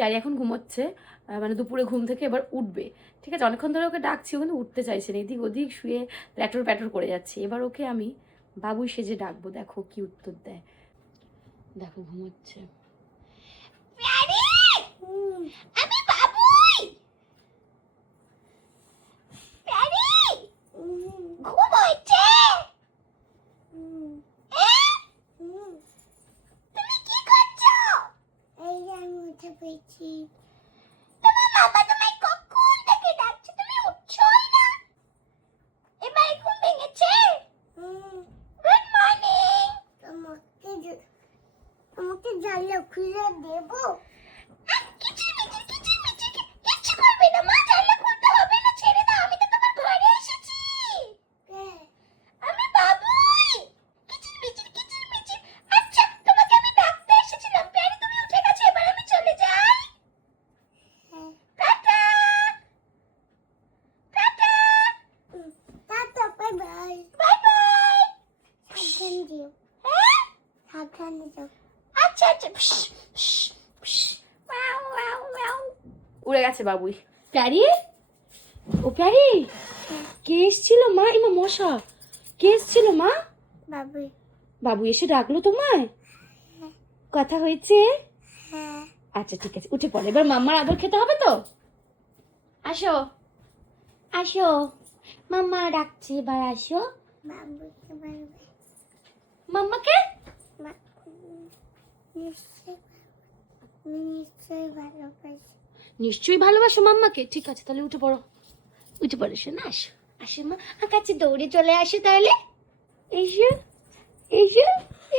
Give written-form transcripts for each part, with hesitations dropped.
প্যারি এখন ঘুমোচ্ছে, মানে দুপুরে ঘুম থেকে এবার উঠবে। ঠিক আছে, অনেকক্ষণ ধরে ওকে ডাকছি, ও কিন্তু উঠতে চাইছে না, এদিক ওদিক শুয়ে প্যাটর প্যাটর করে যাচ্ছে। এবার ওকে আমি বাবুই সেজে ডাকবো, দেখো কি উত্তর দেয়। দেখো ঘুমোচ্ছে। আমি বাবুই। প্যারি ঘুম হচ্ছে। তুমি কি করছো? এই আমি উঠে পড়েছি। তোমার মামা তোমায় কখন থেকে ডাকছে, তুমি উঠছোই না। এবার ঘুম ভেঙেছে। Good morning. তোমাকে জানলা খুলে দেবো? কিচিরমিচির কিচিরমিচির কিচ্ছু করবে না মা, জানলা খুলতে হবে না, ছেড়ে দাও, আমি তো তোমার ঘরে এসেছি। আমি বাবুই। কিচিরমিচির কিচিরমিচির। আচ্ছা তোমাকে আমি ডাকতে এসেছিলাম, প্যারি তুমি উঠে গেছো, এবার আমি চলে যাই। Tata tata tata, bye bye bye bye. সাবধানে যেও। হ্যাঁ সাবধানে যাও। আচ্ছা আচ্ছা। উড়ে গেছে বাবুই। প্যারি, ও প্যারি, কে এসেছিল মা? এমা মশা, কে এসেছিল মা? বাবুই। বাবু এসে ডাকলো তোমায়? কথা হয়েছে? হ্যাঁ। আচ্ছা ঠিক আছে, উঠে পড়ো, এবার মাম্মার আদর খেতে হবে তো। আসো আসো, মাম্মা ডাকছে, এবার আসো। বাবুকে বলবে মাম্মাকে নিশ্চয়ই ভালোবাসি। নিশ্চয়ই ভালোবাসো মাম্মাকে। ঠিক আছে তাহলে উঠে পড়ো, উঠে পড়ো শোনা। আসো আসো মা, কাছে দৌড়ে চলে আসো তাহলে। এসো এসো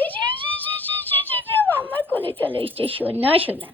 এসো এসো এসো এসো, মাম্মার কোলে চলে এসছো, শোনা শোনা।